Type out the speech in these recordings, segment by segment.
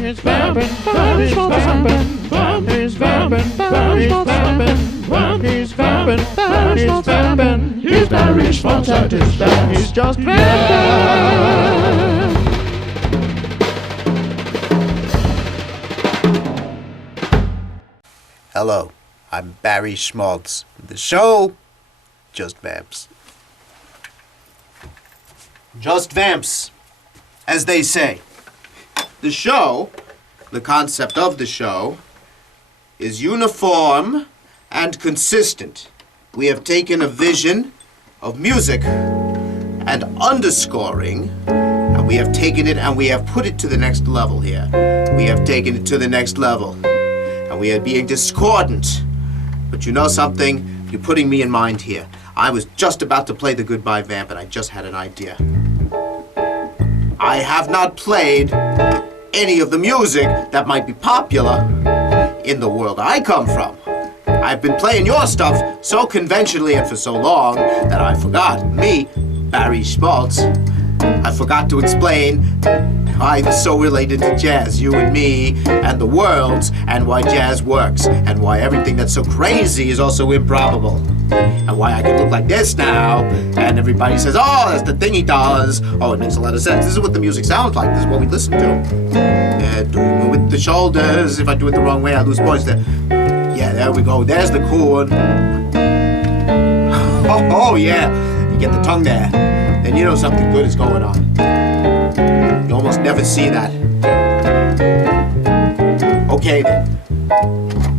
He's vamping, he's vamping, he's vamping, he's vamping, he's vamping, he's vamping. He's Barry Schmaltz at his best. He's just vamping. Hello, I'm Barry Schmaltz. The show, Just Vamps. Just Vamps, as they say. The show, the concept of the show, is uniform and consistent. We have taken a vision of music and underscoring, and we have taken it and we have put it to the next level here. We have taken it to the next level. And we are being discordant. But you know something? You're putting me in mind here. I was just about to play the Goodbye Vamp, and I just had an idea. I have not played any of the music that might be popular in the world I come from. I've been playing your stuff so conventionally and for so long that I forgot. Me, Barry Schmaltz, I forgot to explain why it's so related to jazz, you and me, and the worlds, and why jazz works, and why everything that's so crazy is also improbable, and why I can look like this now, and everybody says, oh, that's the thing he does. Oh, it makes a lot of sense. This is what the music sounds like. This is what we listen to. Doing it with the shoulders. If I do it the wrong way, I lose voice there. Yeah, there we go. There's the chord. Oh, yeah. You get the tongue there. Then you know something good is going on. You almost never see that. Okay then.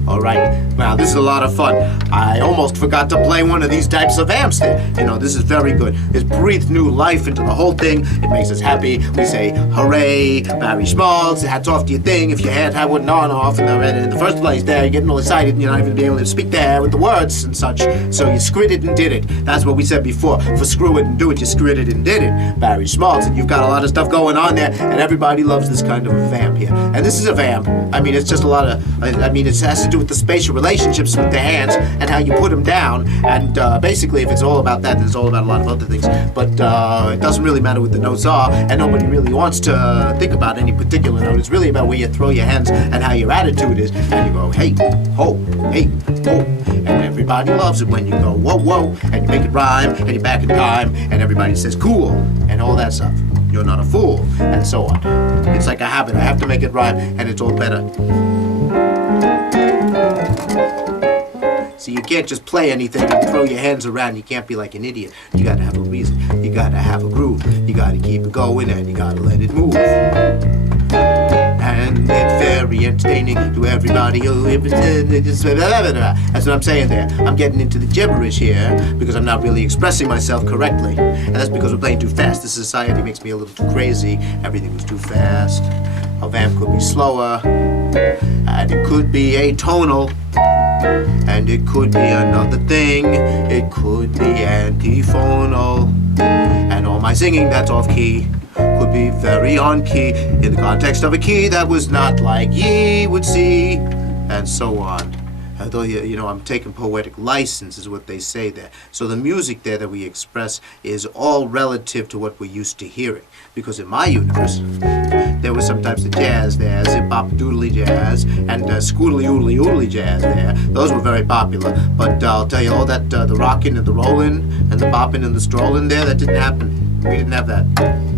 Alright, now this is a lot of fun. I almost forgot to play one of these types of amps there. You know, this is very good. It's breathed new life into the whole thing. It makes us happy. We say, hooray, Barry Schmaltz, hats off to your thing. If your hand wasn't on off in the first place there, you're getting all excited and you're not even being able to speak there with the words and such. So you screwed it and did it. That's what we said before. For screw it and do it, you screwed it and did it. Barry Schmaltz, and you've got a lot of stuff going on there, and everybody loves this kind of a vamp here. And this is a vamp. I mean, it's just a lot of, it has to do with the spatial relationships with the hands and how you put them down. And basically, if it's all about that, then it's all about a lot of other things. But it doesn't really matter what the notes are, and nobody really wants to think about any particular note. It's really about where you throw your hands and how your attitude is. And you go, hey, ho, hey, ho. And everybody loves it when you go, whoa, whoa, and you make it rhyme, and you're back in time, and everybody says, cool, and all that stuff. You're not a fool, and so on. It's like a habit. I have to make it rhyme, and it's all better. So you can't just play anything and throw your hands around. You can't be like an idiot. You gotta have a reason. You gotta have a groove. You gotta keep it going and you gotta let it move. And it's very entertaining to everybody who... That's what I'm saying there. I'm getting into the gibberish here because I'm not really expressing myself correctly. And that's because we're playing too fast. This society makes me a little too crazy. Everything was too fast. A vamp could be slower. And it could be atonal. And it could be another thing. It could be antiphonal. And all my singing that's off key could be very on key in the context of a key that was not like ye would see, and so on. Although, you know, I'm taking poetic license is what they say there. So the music there that we express is all relative to what we're used to hearing. Because in my universe, there was some types of jazz there, zip-bop-doodly jazz, and scoodly-oodly-oodly jazz there. Those were very popular. But I'll tell you all that, the rockin' and the rollin' and the boppin' and the strollin' there, that didn't happen. We didn't have that.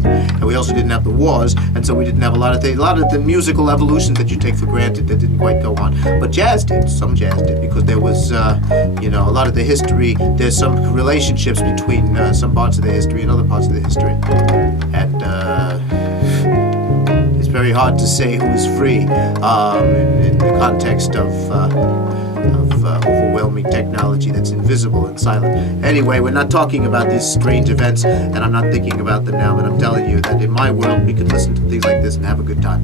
And we also didn't have the wars, and so we didn't have a lot of things, a lot of the musical evolutions that you take for granted that didn't quite go on. But jazz did, some jazz did, because there was, you know, a lot of the history, there's some relationships between some parts of the history and other parts of the history. And it's very hard to say who is free in the context of overwhelming technology that's invisible and silent. Anyway, we're not talking about these strange events, and I'm not thinking about them now, but I'm telling you that in my world, we can listen to things like this and have a good time.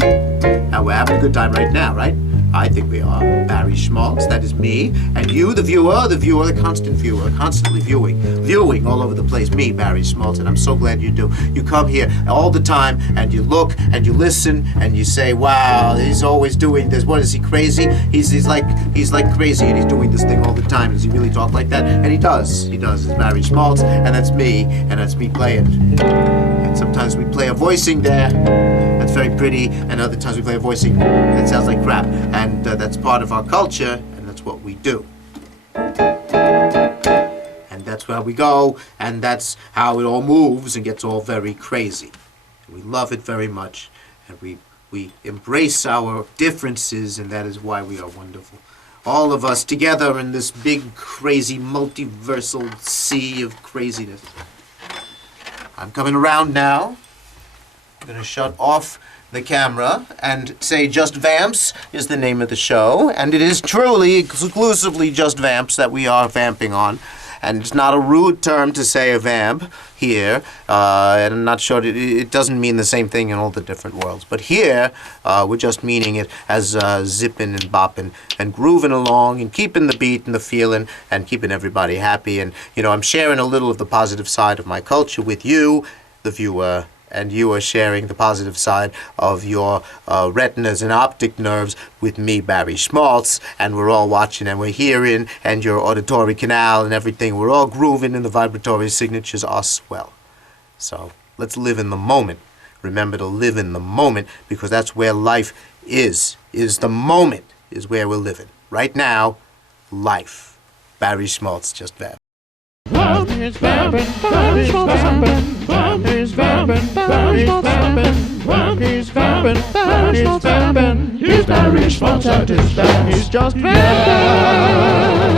Now, we're having a good time right now, right? I think we are. Barry Schmaltz, that is me, and you, the viewer, the constant viewer, constantly viewing all over the place, me, Barry Schmaltz, and I'm so glad you do. You come here all the time, and you look, and you listen, and you say, wow, he's always doing this. What, is he crazy? He's like crazy, and he's doing this thing all the time. Does he really talk like that? And he does. It's Barry Schmaltz, and that's me playing. And sometimes we play a voicing there that's very pretty, and other times we play a voicing that sounds like crap. And that's part of our culture, and that's what we do. And that's where we go, and that's how it all moves and gets all very crazy. And we love it very much, and we embrace our differences, and that is why we are wonderful. All of us together in this big, crazy, multiversal sea of craziness. I'm coming around now. I'm going to shut off the camera and say Just Vamps is the name of the show. And it is truly, exclusively Just Vamps that we are vamping on. And it's not a rude term to say a vamp here. And I'm not sure, it doesn't mean the same thing in all the different worlds. But here, we're just meaning it as zipping and bopping and grooving along and keeping the beat and the feeling and keeping everybody happy. And, you know, I'm sharing a little of the positive side of my culture with you, the viewer, and you are sharing the positive side of your retinas and optic nerves with me, Barry Schmaltz, and we're all watching and we're hearing, and your auditory canal and everything. We're all grooving, and the vibratory signatures are swell. So let's live in the moment. Remember to live in the moment, because that's where life is the moment is where we're living. Right now, life. Barry Schmaltz, Just that. Vamps is vamping, Barry Schmaltz is vamping. Vamps is vamping, Barry Schmaltz is vamping. Vamps is vamping, Barry Schmaltz is vamping. He's Barry Schmaltz at his best. He's just vamping.